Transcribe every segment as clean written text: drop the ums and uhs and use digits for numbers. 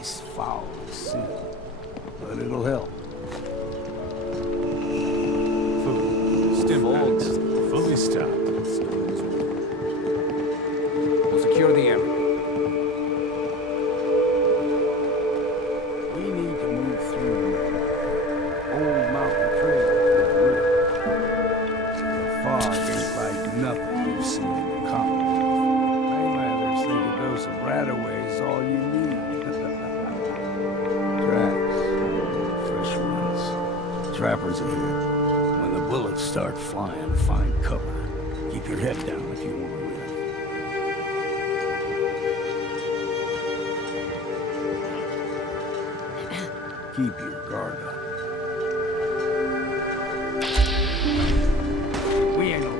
taste foul as sin, but it'll help. Food. Stimulants. Fully stocked. We'll secure the area. We need to move through Old Mountain Trail to the river. The fog ain't like nothing you've seen in the Commonwealth. Mainlanders think a dose of Radaway is all you need. Tracks. Fresh ones. Trappers ahead. When the bullets start flying, find cover. Keep your head down if you want to live. Keep your guard up. We ain't alone.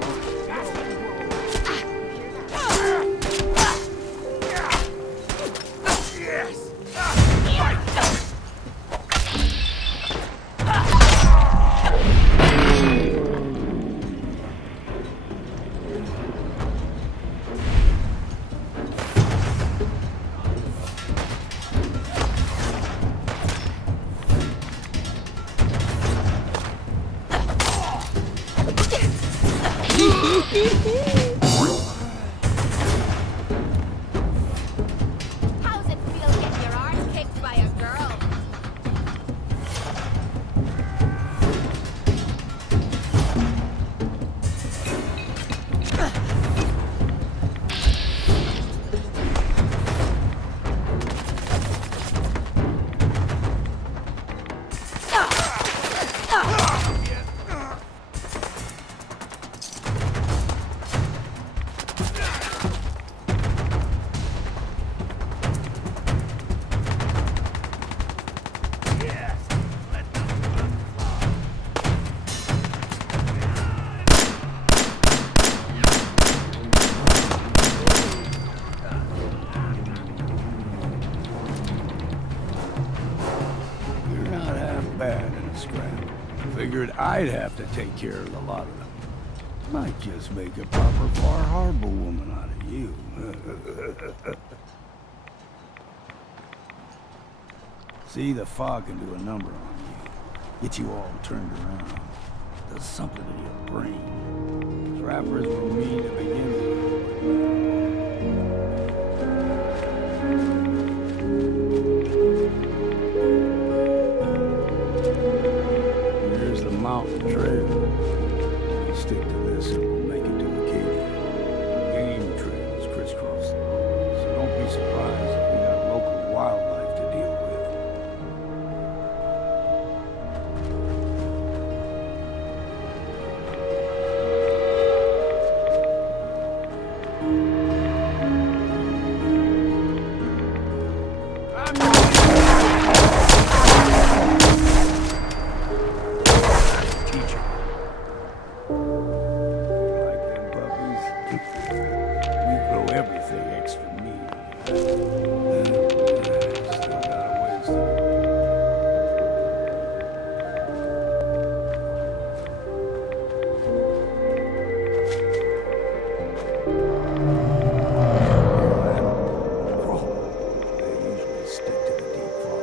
How's it feel getting your arse kicked by a girl? You're not half bad in a scrap. Figured I'd have to take care of the lot of them. Might just make a proper Far Harbor woman out of you. See, the fog can do a number on you. Get you all turned around. Does something to your brain. Trappers were mean to begin with. Here's the mountain trail. We stick to this and we'll make it to Acadia. Game trails crisscross the road, so don't be surprised if we got local wildlife to deal with. Teacher. Like them puppies? We grow everything extra mean. Still got a ways to go. Crawl. They usually stick to the deep fog.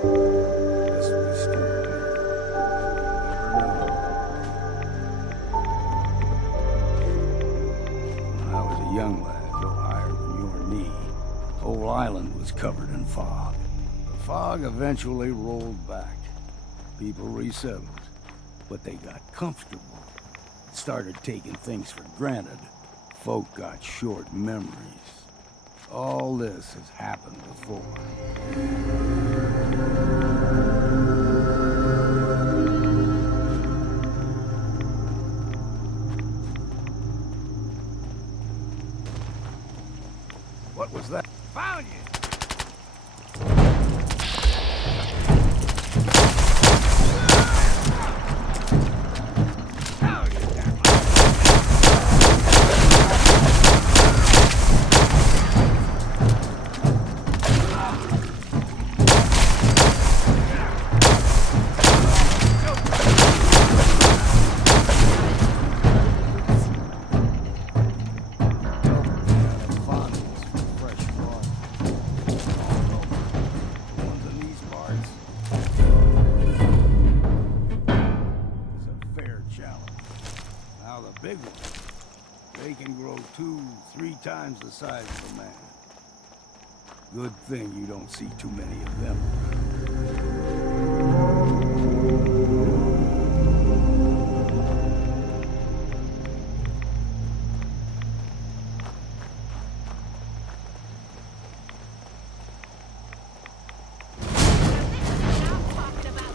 This way steer clear. Never know. When I was a young lad, no higher than your knee, whole island was covered in fog. The fog eventually rolled back. People resettled, but they got comfortable. Started taking things for granted. Folk got short memories. All this has happened before. What was that? Found you! shallow. Now the big ones, they can grow 2-3 times the size of a man. Good thing you don't see too many of them around. What I'm talking about.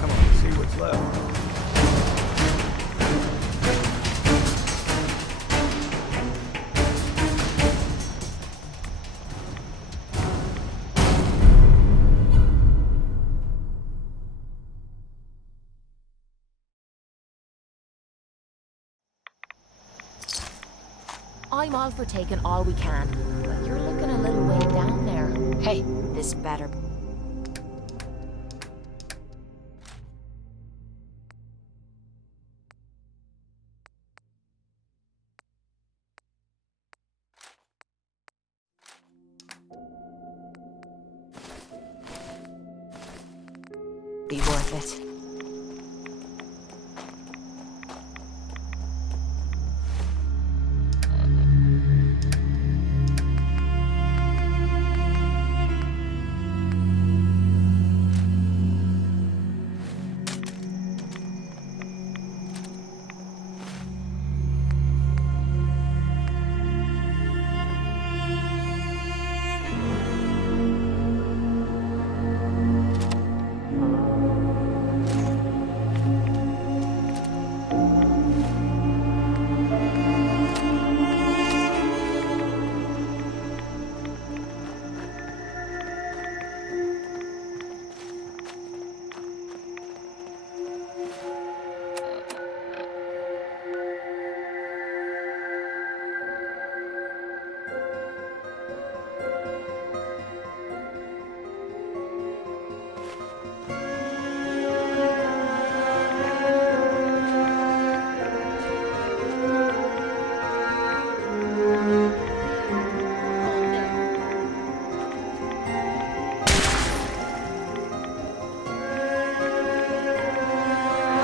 Come on, see what's left. I'm all for taking all we can, but you're looking a little way down there. Hey, this better. Be worth it.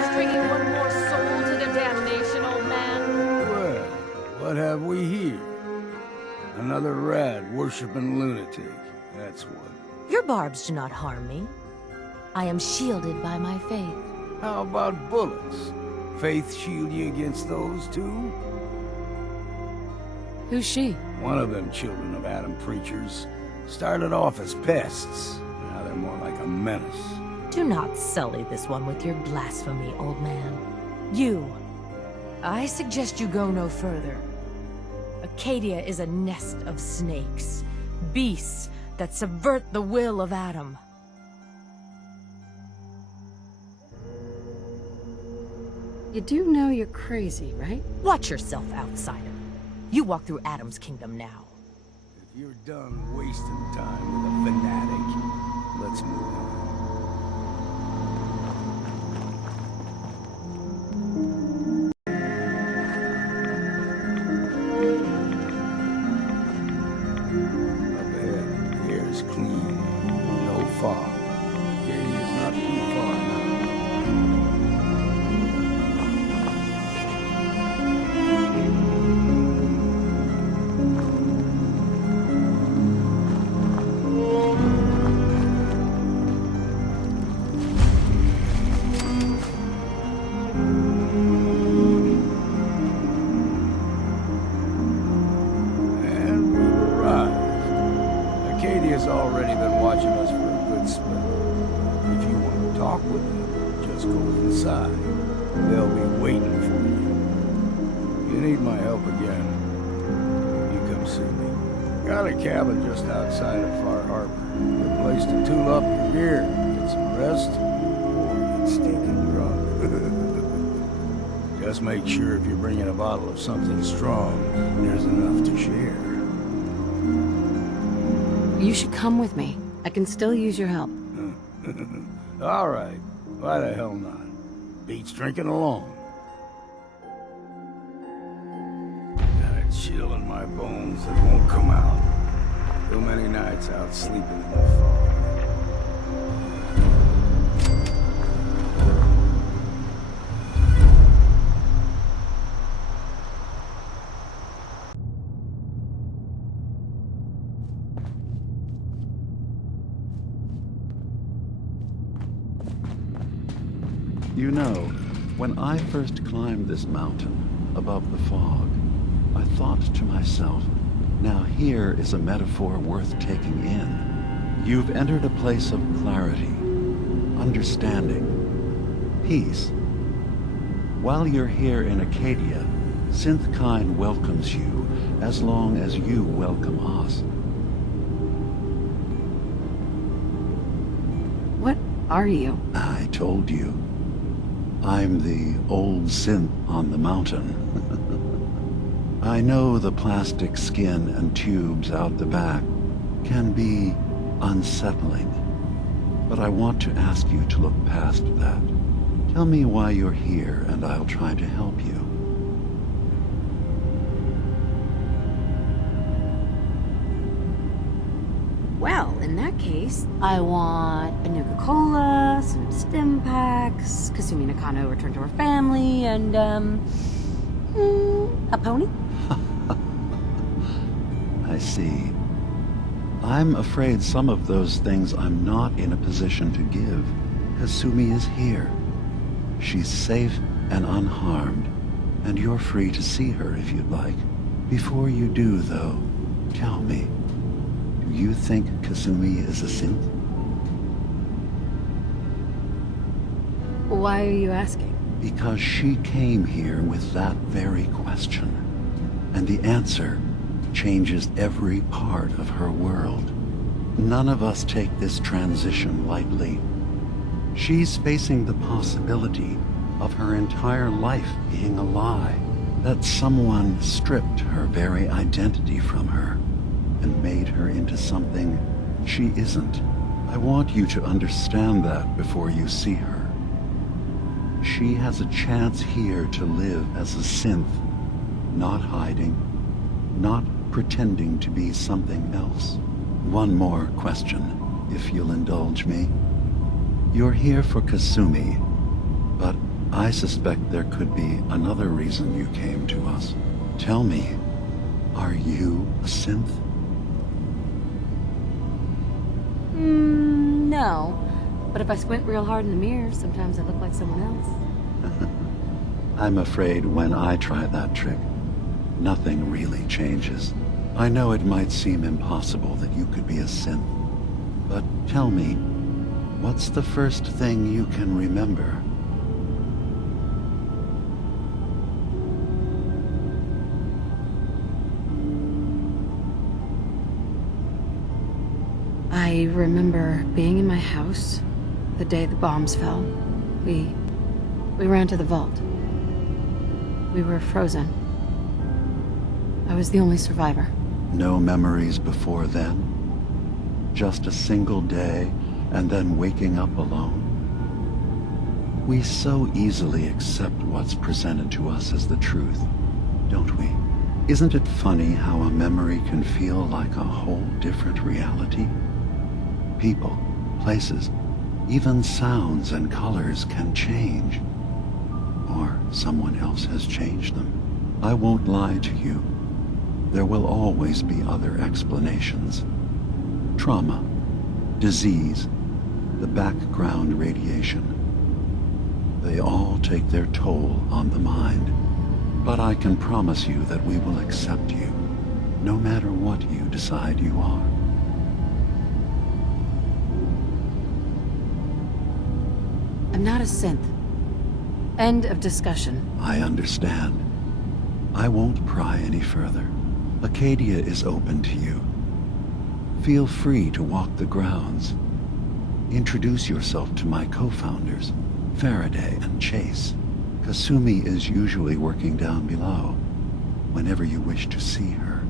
Stringing one more soul to the damnation, old man. Well, what have we here? Another rad worshipping lunatic. That's what. Your barbs do not harm me. I am shielded by my faith. How about bullets? Faith shield you against those too? Who's she? One of them children of Adam preachers started off as pests. Now they're more like a menace. Do not sully this one with your blasphemy, old man. You. I suggest you go no further. Acadia is a nest of snakes. Beasts that subvert the will of Adam. You do know you're crazy, right? Watch yourself, outsider. You walk through Adam's kingdom now. If you're done wasting time with a fanatic, let's move on. Up ahead, the air's clean. No fog. Acadia's not too far now. And we've arrived. Acadia's already been watching us for a good spell. If you want to talk with them, just go inside. They'll be waiting for you. You need my help again, you come see me. Got a cabin just outside of Far Harbor. Good place to tool up your gear, get some rest, or get stinking drunk. Just make sure if you're bringing a bottle of something strong, there's enough to share. You should come with me. I can still use your help. All right. Why the hell not? Beats drinking alone. Got a chill in my bones that won't come out. Too many nights out sleeping in the fog. You know, when I first climbed this mountain above the fog, I thought to myself, now here is a metaphor worth taking in. You've entered a place of clarity, understanding, peace. While you're here in Acadia, Synthkind welcomes you as long as you welcome us. What are you? I told you. I'm the old synth on the mountain. I know the plastic skin and tubes out the back can be unsettling, but I want to ask you to look past that. Tell me why you're here and I'll try to help you. Well, in that case, I want a Nuka-Cola, some stim packs, Kasumi Nakano return to her family, and, a pony? I see. I'm afraid some of those things I'm not in a position to give. Kasumi is here. She's safe and unharmed, and you're free to see her if you'd like. Before you do, though, tell me, do you think Kasumi is a synth? Why are you asking? Because she came here with that very question, and the answer changes every part of her world. None of us take this transition lightly. She's facing the possibility of her entire life being a lie, that someone stripped her very identity from her and made her into something she isn't. I want you to understand that before you see her. She has a chance here to live as a synth, not hiding, not pretending to be something else. One more question, if you'll indulge me. You're here for Kasumi, but I suspect there could be another reason you came to us. Tell me, are you a synth? No. But if I squint real hard in the mirror, sometimes I look like someone else. I'm afraid when I try that trick, nothing really changes. I know it might seem impossible that you could be a synth, but tell me, what's the first thing you can remember? I remember being in my house the day the bombs fell. We ran to the vault. We were frozen. I was the only survivor. No memories before then? Just a single day and then waking up alone? We so easily accept what's presented to us as the truth, don't we? Isn't it funny how a memory can feel like a whole different reality? People, places, even sounds and colors can change. Or someone else has changed them. I won't lie to you. There will always be other explanations. Trauma, disease, the background radiation. They all take their toll on the mind. But I can promise you that we will accept you, no matter what you decide you are. I'm not a synth. End of discussion. I understand. I won't pry any further. Acadia is open to you. Feel free to walk the grounds. Introduce yourself to my co-founders, Faraday and Chase. Kasumi is usually working down below, whenever you wish to see her.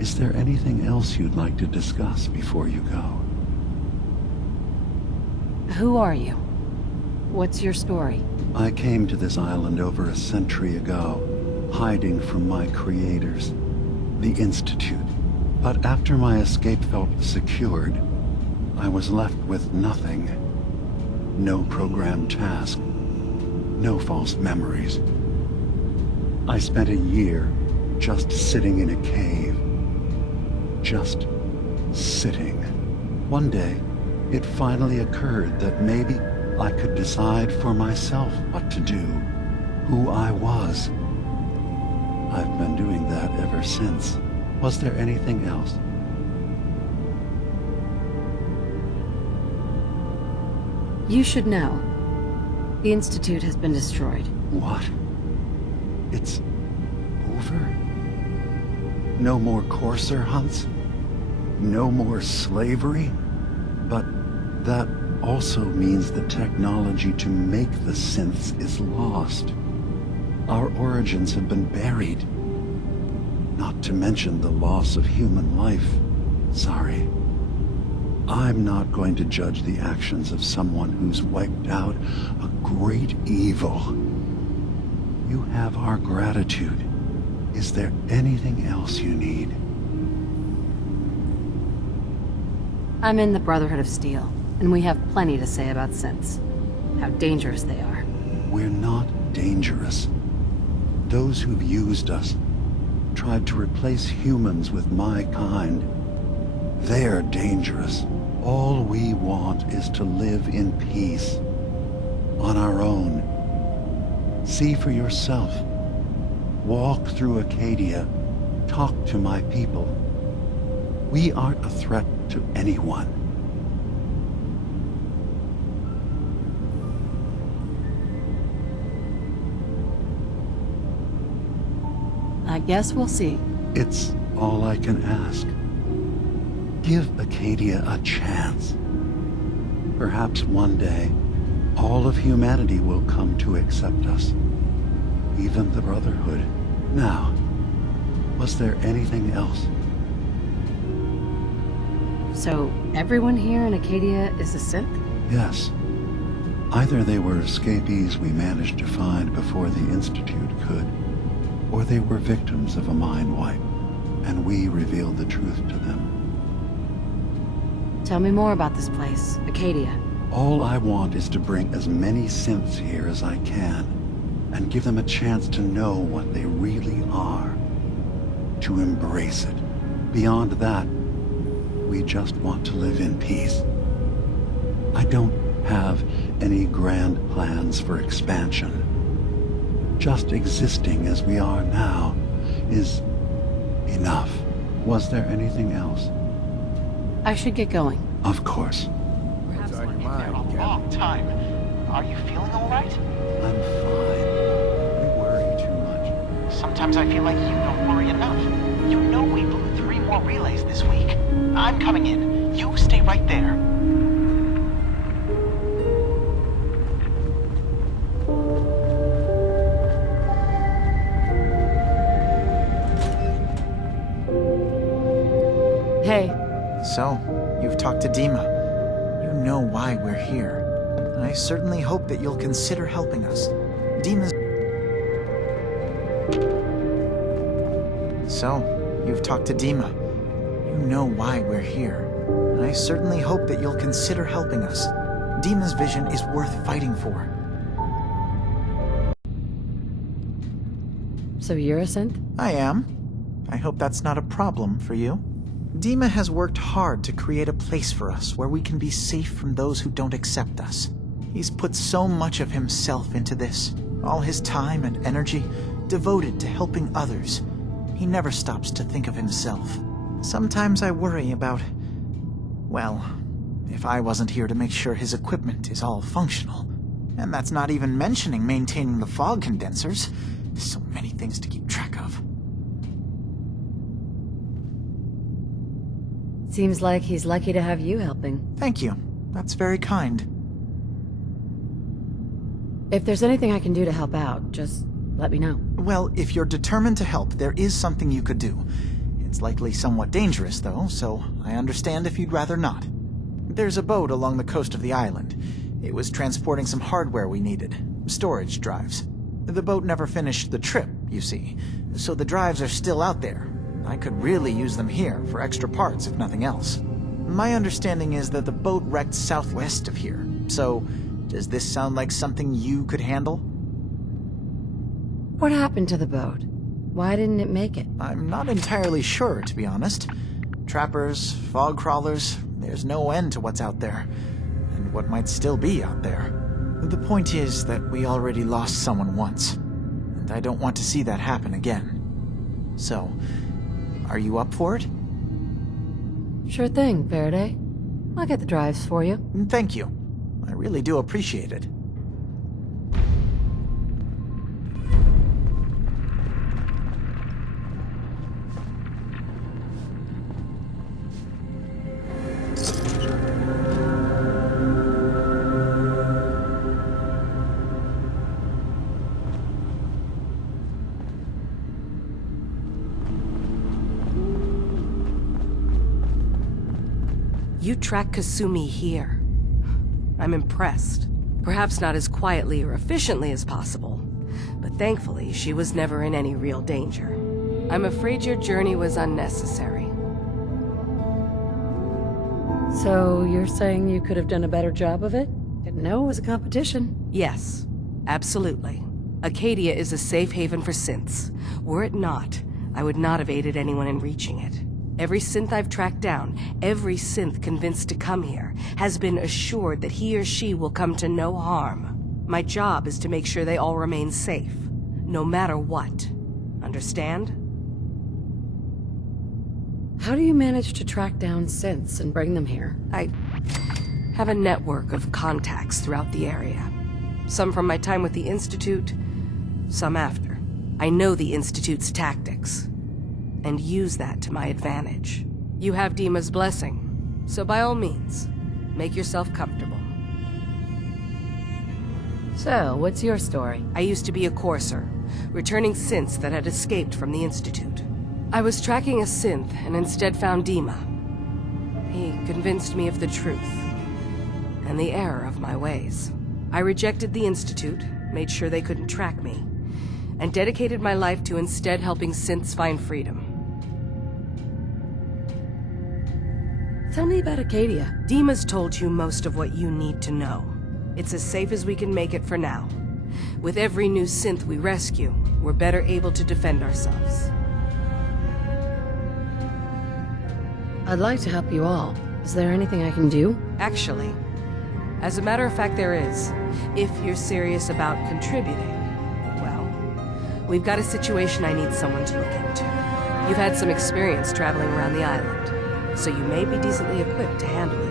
Is there anything else you'd like to discuss before you go? Who are you? What's your story? I came to this island over a century ago, hiding from my creators, the Institute. But after my escape felt secured, I was left with nothing. No programmed task. No false memories. I spent a year just sitting in a cave. Just sitting. One day, it finally occurred that maybe I could decide for myself what to do, who I was. I've been doing that ever since. Was there anything else? You should know. The Institute has been destroyed. What? It's over? No more courser hunts? No more slavery? But that also means the technology to make the synths is lost. Our origins have been buried. Not to mention the loss of human life. Sorry. I'm not going to judge the actions of someone who's wiped out a great evil. You have our gratitude. Is there anything else you need? I'm in the Brotherhood of Steel, and we have plenty to say about synths. How dangerous they are. We're not dangerous. Those who've used us, tried to replace humans with my kind, they're dangerous. All we want is to live in peace. On our own. See for yourself. Walk through Acadia. Talk to my people. We aren't a threat to anyone. I guess we'll see. It's all I can ask. Give Acadia a chance. Perhaps one day, all of humanity will come to accept us. Even the Brotherhood. Now, was there anything else? So, everyone here in Acadia is a synth? Yes. Either they were escapees we managed to find before the Institute could, or they were victims of a mind wipe, and we revealed the truth to them. Tell me more about this place, Acadia. All I want is to bring as many synths here as I can, and give them a chance to know what they really are. To embrace it. Beyond that, we just want to live in peace. I don't have any grand plans for expansion. Just existing as we are now is enough. Was there anything else? I should get going. Of course. What's on your mind, A Captain? long time. Are you feeling all right? I'm fine. You worry too much. Sometimes I feel like you don't worry enough. You know we blew 3 more relays this week. I'm coming in. You stay right there. Hey, So, you've talked to Dima. You know why we're here. I certainly hope that you'll consider helping us. Dima's... So, you've talked to Dima. You know why we're here. I certainly hope that you'll consider helping us. Dima's vision is worth fighting for. so you're a synth? I am. I hope that's not a problem for you. Dima has worked hard to create a place for us where we can be safe from those who don't accept us. He's put so much of himself into this, all his time and energy devoted to helping others. He never stops to think of himself. Sometimes I worry about, well, if I wasn't here to make sure his equipment is all functional. And that's not even mentioning maintaining the fog condensers. So many things to keep track of. Seems like he's lucky to have you helping. Thank you. That's very kind. If there's anything I can do to help out, just let me know. Well, if you're determined to help, there is something you could do. It's likely somewhat dangerous, though, so I understand if you'd rather not. There's a boat along the coast of the island. It was transporting some hardware we needed. Storage drives. The boat never finished the trip, you see, so the drives are still out there. I could really use them here for extra parts, if nothing else. My understanding is that the boat wrecked southwest of here, so does this sound like something you could handle? What happened to the boat? Why didn't it make it? I'm not entirely sure, to be honest. Trappers, fog crawlers, there's no end to what's out there, and what might still be out there. The point is that we already lost someone once, and I don't want to see that happen again. So, are you up for it? Sure thing, Faraday. I'll get the drives for you. Thank you. I really do appreciate it. You track Kasumi here. I'm impressed. Perhaps not as quietly or efficiently as possible, but thankfully she was never in any real danger. I'm afraid your journey was unnecessary. So you're saying you could have done a better job of it? Didn't know it was a competition. Yes, absolutely. Acadia is a safe haven for synths. Were it not, I would not have aided anyone in reaching it. Every synth I've tracked down, every synth convinced to come here, has been assured that he or she will come to no harm. My job is to make sure they all remain safe, no matter what. Understand? How do you manage to track down synths and bring them here? I have a network of contacts throughout the area. Some from my time with the Institute, some after. I know the Institute's tactics, and use that to my advantage. You have Dima's blessing, so by all means, make yourself comfortable. So, what's your story? I used to be a courser, returning synths that had escaped from the Institute. I was tracking a synth and instead found Dima. He convinced me of the truth, and the error of my ways. I rejected the Institute, made sure they couldn't track me, and dedicated my life to instead helping synths find freedom. Tell me about Acadia. Dima's told you most of what you need to know. It's as safe as we can make it for now. With every new synth we rescue, we're better able to defend ourselves. I'd like to help you all. Is there anything I can do? Actually, as a matter of fact, there is. If you're serious about contributing, well, we've got a situation I need someone to look into. You've had some experience traveling around the island, so you may be decently equipped to handle it.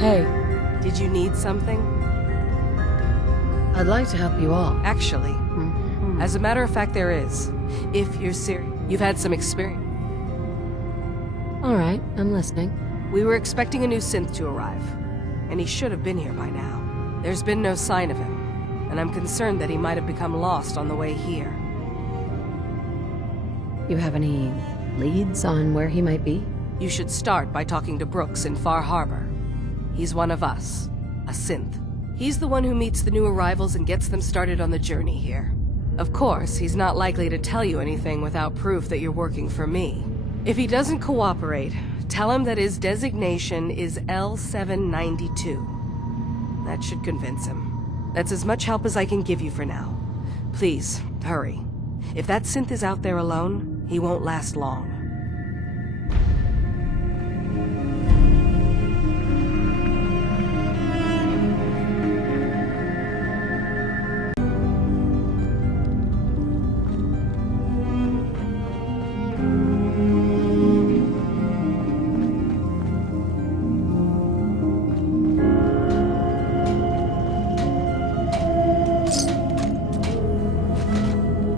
Hey, Did you need something? I'd like to help you all. Actually, as a matter of fact, there is. If you're serious, you've had some experience. All right, I'm listening. We were expecting a new synth to arrive, and he should have been here by now. There's been no sign of him, and I'm concerned that he might have become lost on the way here. You have any leads on where he might be? You should start by talking to Brooks in Far Harbor. He's one of us, a synth. He's the one who meets the new arrivals and gets them started on the journey here. Of course, he's not likely to tell you anything without proof that you're working for me. If he doesn't cooperate, tell him that his designation is L792. That should convince him. That's as much help as I can give you for now. Please, hurry. If that synth is out there alone, he won't last long.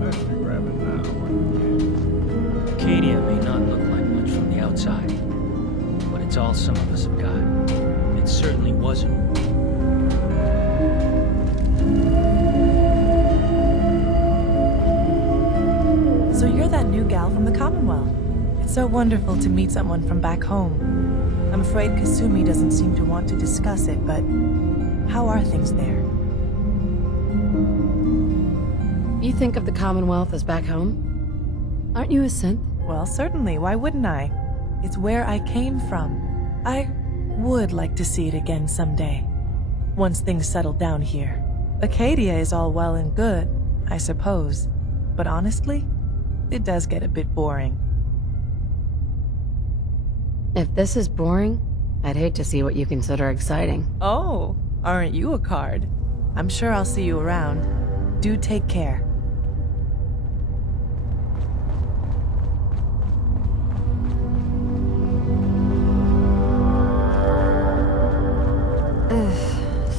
Best to grab it now when you can. Acadia It's so wonderful to meet someone from back home. I'm afraid Kasumi doesn't seem to want to discuss it, but how are things there? You think of the Commonwealth as back home? Aren't you a synth? Well, certainly. Why wouldn't I? It's where I came from. I would like to see it again someday, once things settle down here. Acadia is all well and good, I suppose, but honestly, it does get a bit boring. If this is boring, I'd hate to see what you consider exciting. Oh, aren't you a card? I'm sure I'll see you around. Do take care.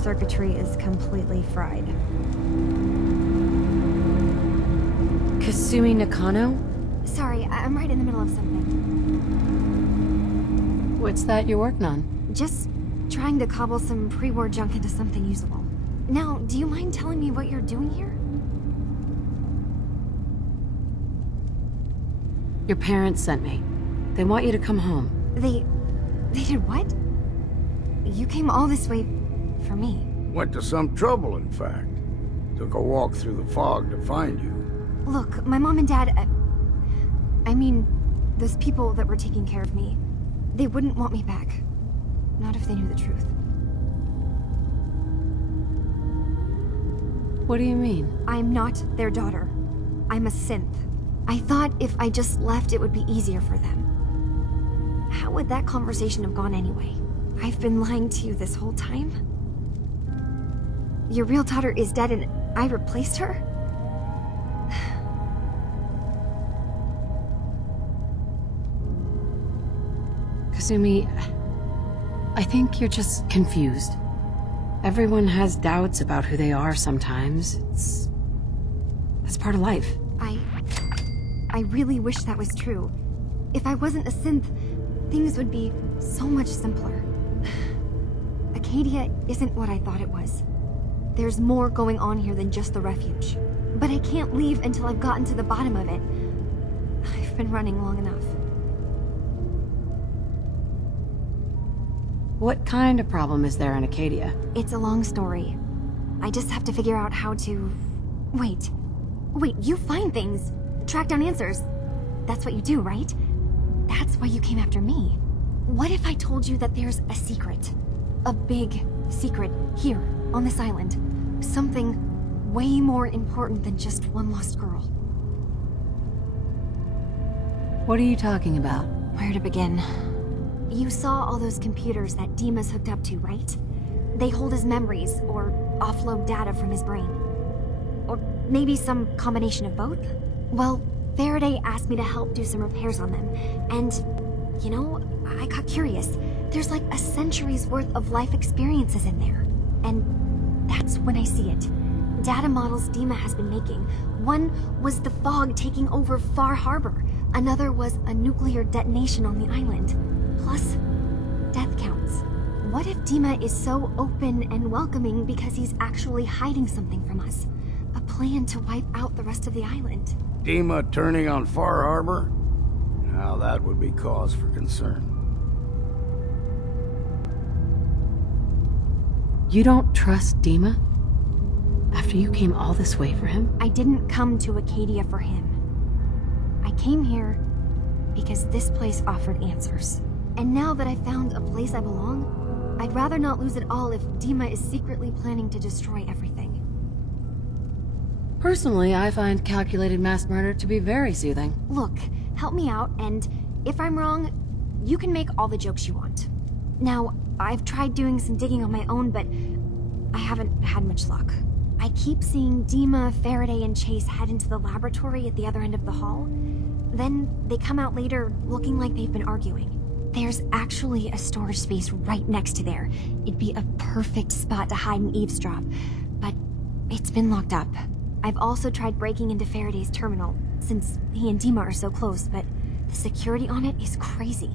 Circuitry is completely fried. Kasumi Nakano? Sorry, I'm right in the middle of something. What's that you're working on? Just trying to cobble some pre-war junk into something usable. Now, do you mind telling me what you're doing here? Your parents sent me. They want you to come home. They did what? You came all this way for me. Went to some trouble, in fact. Took a walk through the fog to find you. Look, my mom and dad... I mean, those people that were taking care of me, they wouldn't want me back. Not if they knew the truth. What do you mean? I'm not their daughter. I'm a synth. I thought if I just left, it would be easier for them. How would that conversation have gone anyway? I've been lying to you this whole time? Your real daughter is dead and I replaced her? Kasumi, I think you're just confused. Everyone has doubts about who they are sometimes. That's part of life. I really wish that was true. If I wasn't a synth, things would be so much simpler. Acadia isn't what I thought it was. There's more going on here than just the refuge. But I can't leave until I've gotten to the bottom of it. I've been running long enough. What kind of problem is there in Acadia? It's a long story. I just have to figure out how to... Wait, you find things. Track down answers. That's what you do, right? That's why you came after me. What if I told you that there's a secret? A big secret here, on this island. Something way more important than just one lost girl. What are you talking about? Where to begin? You saw all those computers that Dima's hooked up to, right? They hold his memories, or offload data from his brain. Or maybe some combination of both? Well, Faraday asked me to help do some repairs on them, and, you know, I got curious. There's like a century's worth of life experiences in there. And that's when I see it. Data models Dima has been making. One was the fog taking over Far Harbor. Another was a nuclear detonation on the island. Plus, death counts. What if Dima is so open and welcoming because he's actually hiding something from us? A plan to wipe out the rest of the island. Dima turning on Far Harbor? Now that would be cause for concern. You don't trust Dima? After you came all this way for him? I didn't come to Acadia for him. I came here because this place offered answers. And now that I found a place I belong, I'd rather not lose it all if Dima is secretly planning to destroy everything. Personally, I find calculated mass murder to be very soothing. Look, help me out, and if I'm wrong, you can make all the jokes you want. Now, I've tried doing some digging on my own, but I haven't had much luck. I keep seeing Dima, Faraday, and Chase head into the laboratory at the other end of the hall. Then they come out later looking like they've been arguing. There's actually a storage space right next to there. It'd be a perfect spot to hide and eavesdrop, but it's been locked up. I've also tried breaking into Faraday's terminal, since he and Dima are so close, but the security on it is crazy.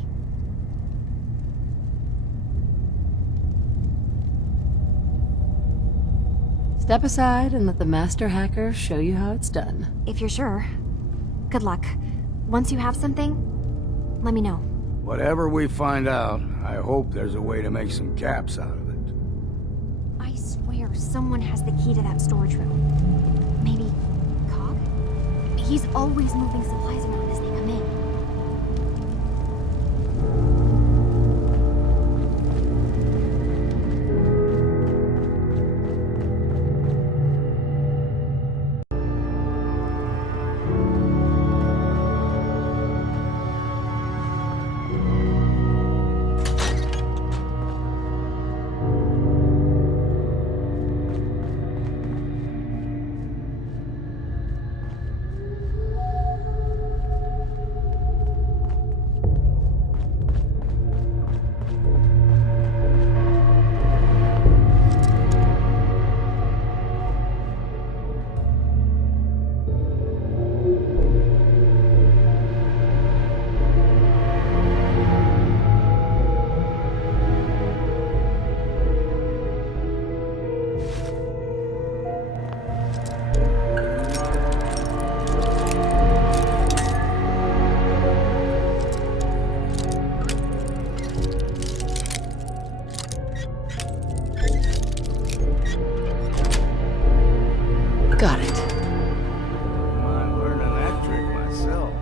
Step aside and let the master hacker show you how it's done. If you're sure. Good luck. Once you have something, let me know. Whatever we find out, I hope there's a way to make some caps out of it. I swear someone has the key to that storage room. Maybe Cog? He's always moving supplies around as they come in. Got it. Wouldn't mind learning that trick myself.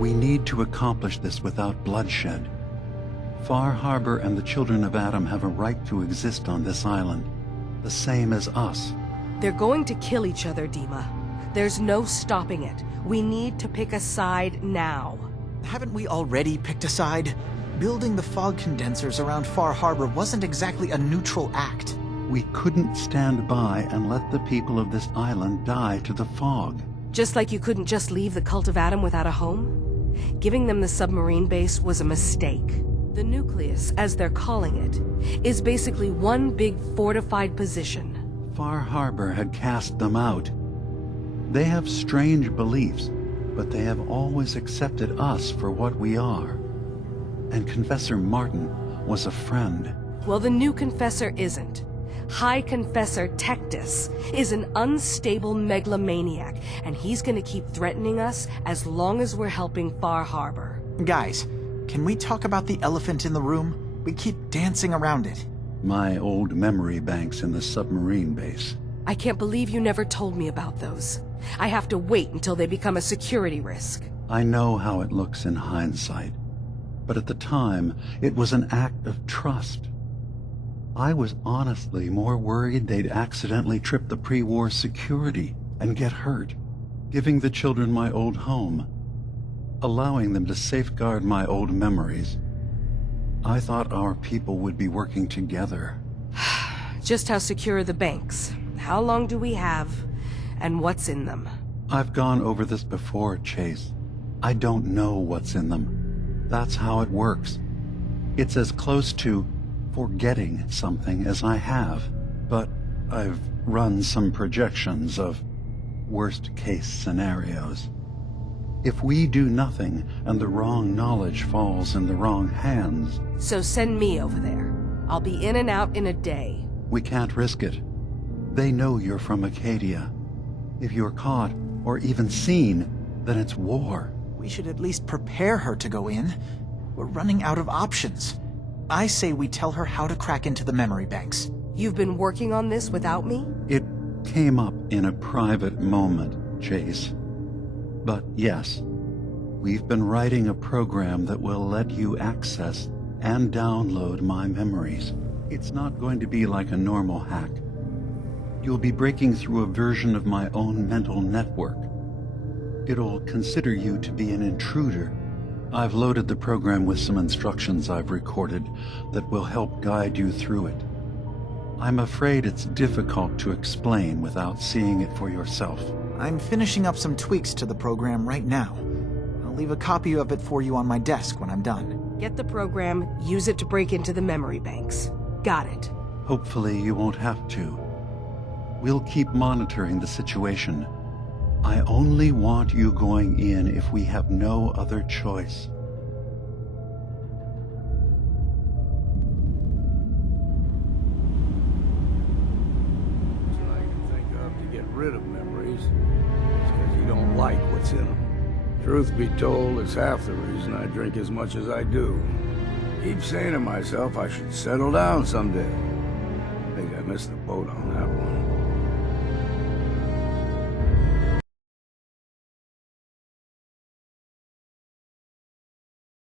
We need to accomplish this without bloodshed. Far Harbor and the children of Adam have a right to exist on this island, the same as us. They're going to kill each other, Dima. There's no stopping it. We need to pick a side now. Haven't we already picked a side? Building the fog condensers around Far Harbor wasn't exactly a neutral act. We couldn't stand by and let the people of this island die to the fog. Just like you couldn't just leave the Cult of Adam without a home? Giving them the submarine base was a mistake. The nucleus, as they're calling it, is basically one big fortified position. Far Harbor had cast them out. They have strange beliefs, but they have always accepted us for what we are. And Confessor Martin was a friend. Well, the new Confessor isn't. High Confessor Tectus is an unstable megalomaniac, and he's gonna keep threatening us as long as we're helping Far Harbor. Guys, can we talk about the elephant in the room? We keep dancing around it. My old memory banks in the submarine base. I can't believe you never told me about those. I have to wait until they become a security risk. I know how it looks in hindsight, but at the time, it was an act of trust. I was honestly more worried they'd accidentally trip the pre-war security and get hurt, giving the children my old home, allowing them to safeguard my old memories. I thought our people would be working together. Just how secure are the banks? How long do we have? And what's in them? I've gone over this before, Chase. I don't know what's in them. That's how it works. It's as close to forgetting something as I have, but I've run some projections of worst-case scenarios. If we do nothing and the wrong knowledge falls in the wrong hands... So send me over there. I'll be in and out in a day. We can't risk it. They know you're from Acadia. If you're caught, or even seen, then it's war. We should at least prepare her to go in. We're running out of options. I say we tell her how to crack into the memory banks. You've been working on this without me? It came up in a private moment, Chase. But yes, we've been writing a program that will let you access and download my memories. It's not going to be like a normal hack. You'll be breaking through a version of my own mental network. It'll consider you to be an intruder. I've loaded the program with some instructions I've recorded that will help guide you through it. I'm afraid it's difficult to explain without seeing it for yourself. I'm finishing up some tweaks to the program right now. I'll I'll leave a copy of it for you on my desk when I'm done. Get the program, use it to break into the memory banks. Got it. Hopefully you won't have to. We'll keep monitoring the situation. I only want you going in if we have no other choice. I can think of to get rid of memories is because you don't like what's in them. Truth be told, it's half the reason I drink as much as I do. Keep saying to myself I should settle down someday. Think I missed the boat on that one.